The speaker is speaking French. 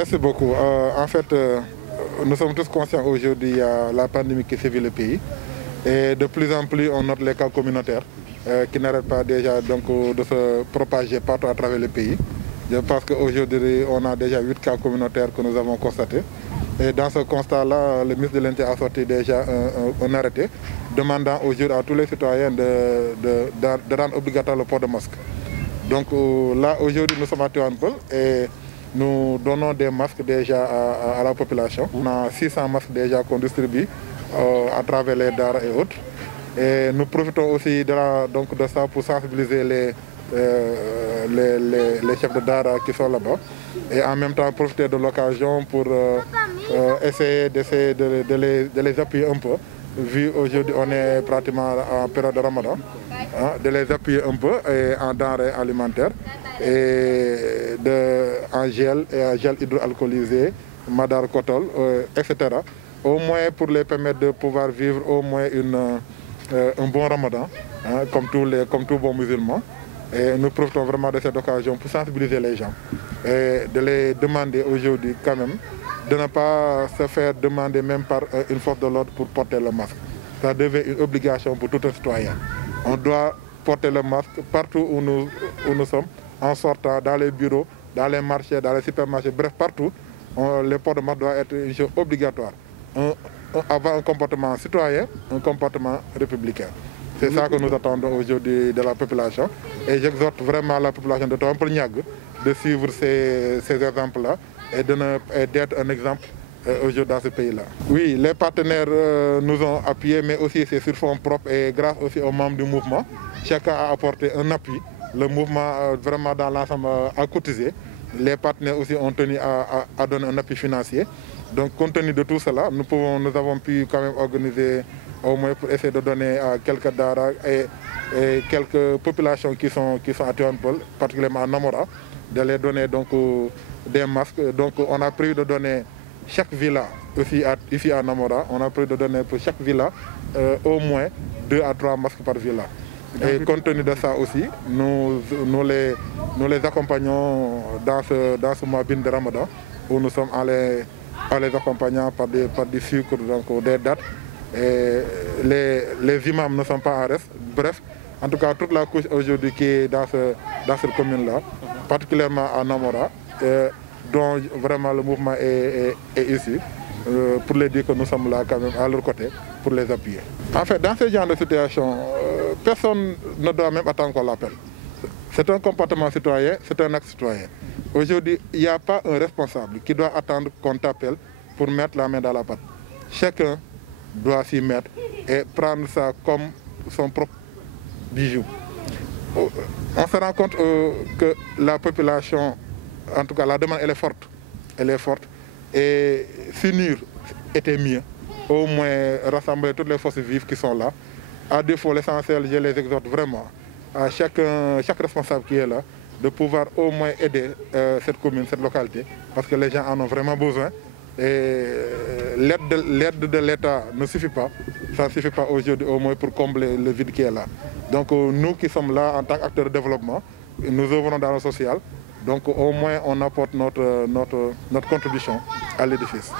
Merci beaucoup. En fait, nous sommes tous conscients aujourd'hui de la pandémie qui sévit le pays. Et de plus en plus, on note les cas communautaires qui n'arrêtent pas déjà donc, de se propager partout à travers le pays. Je pense qu'aujourd'hui, on a déjà 8 cas communautaires que nous avons constatés. Et dans ce constat-là, le ministre de l'Intérieur a sorti déjà un arrêté demandant aujourd'hui à tous les citoyens de rendre obligatoire le port de masque. Donc là, aujourd'hui, nous sommes à Tivaouane et nous donnons des masques déjà à la population. On a 600 masques déjà qu'on distribue à travers les DAR et autres. Et nous profitons aussi de ça pour sensibiliser les chefs de DAR qui sont là-bas. Et en même temps, profiter de l'occasion pour essayer de les appuyer un peu. Vu aujourd'hui, on est pratiquement en période de Ramadan, de les appuyer un peu en denrées alimentaires, et en gel hydroalcoolisé, madar kotol, etc. Au moins pour les permettre de pouvoir vivre au moins un bon Ramadan, comme tous bons musulmans. Et nous profitons vraiment de cette occasion pour sensibiliser les gens et de les demander aujourd'hui quand même de ne pas se faire demander même par une force de l'ordre pour porter le masque. Ça devient une obligation pour tout un citoyen. On doit porter le masque partout où nous sommes, en sortant dans les bureaux, dans les marchés, dans les supermarchés, bref, partout. Le port de masque doit être une chose obligatoire. Avoir un comportement citoyen, un comportement républicain. C'est ça que nous attendons aujourd'hui de la population. Et j'exhorte vraiment la population de Tivaouane de suivre ces exemples-là et d'être un exemple aujourd'hui dans ce pays-là. Oui, les partenaires nous ont appuyés, mais aussi c'est sur fonds propres et grâce aussi aux membres du mouvement. Chacun a apporté un appui. Le mouvement vraiment dans l'ensemble a cotisé. Les partenaires aussi ont tenu à donner un appui financier. Donc compte tenu de tout cela, nous avons pu quand même organiser au moins pour essayer de donner à quelques daras et quelques populations qui sont à Tivaouane, particulièrement à Namora, de les donner donc des masques. Donc on a prévu de donner chaque villa aussi ici à Namora, on a prévu de donner pour chaque villa au moins 2 à 3 masques par villa. Et compte tenu de ça aussi, nous les accompagnons dans ce mois de Ramadan, où nous sommes en les accompagnant par des sucres, donc des dates. Et les imams ne sont pas en reste. Bref, en tout cas, toute la couche aujourd'hui qui est dans cette commune-là, particulièrement à Namora, dont vraiment le mouvement est issu, pour les dire que nous sommes là quand même à leur côté pour les appuyer. En fait, dans ce genre de situation, personne ne doit même attendre qu'on l'appelle. C'est un comportement citoyen, c'est un acte citoyen. Aujourd'hui, il n'y a pas un responsable qui doit attendre qu'on t'appelle pour mettre la main dans la pâte. Chacun doit s'y mettre et prendre ça comme son propre bijou. On se rend compte que la population, en tout cas la demande, elle est forte. Elle est forte. Et s'unir était mieux. Au moins rassembler toutes les forces vives qui sont là. À défaut, l'essentiel, je les exhorte vraiment à chaque responsable qui est là de pouvoir au moins aider cette commune, cette localité, parce que les gens en ont vraiment besoin. Et l'aide de l'État ne suffit pas. Ça ne suffit pas aujourd'hui au moins pour combler le vide qui est là. Donc nous qui sommes là en tant qu'acteurs de développement, nous œuvrons dans le social. Donc au moins on apporte notre contribution à l'édifice.